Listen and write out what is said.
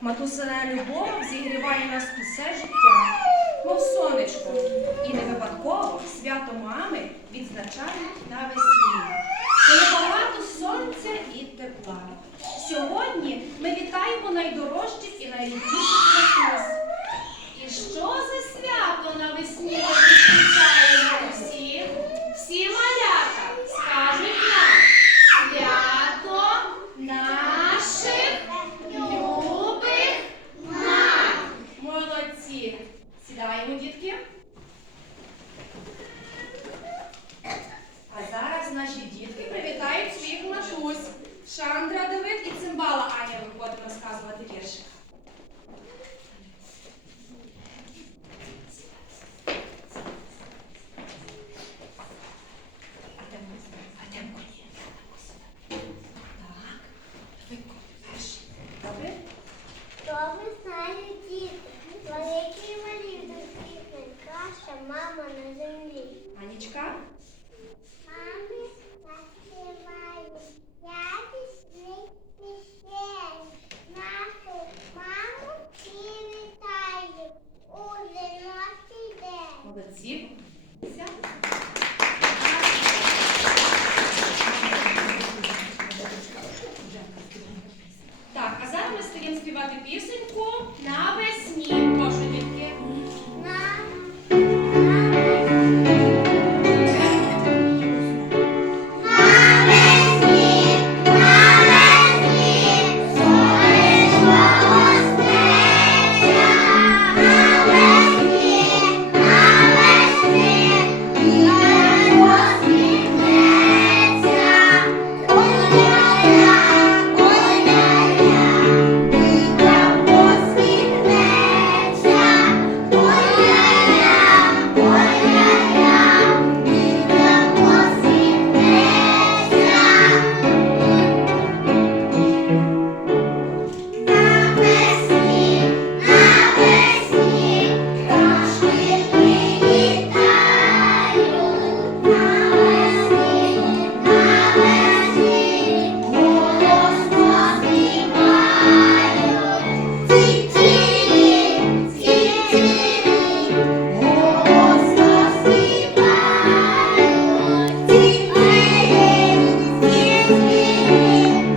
Матусина любов зігріває нас усе життя, мов сонечко, і не випадково свято мами відзначають на весілля. Коли багато сонця і тепла. Сьогодні ми вітаємо найдорожчі. мама на землі. Анічка?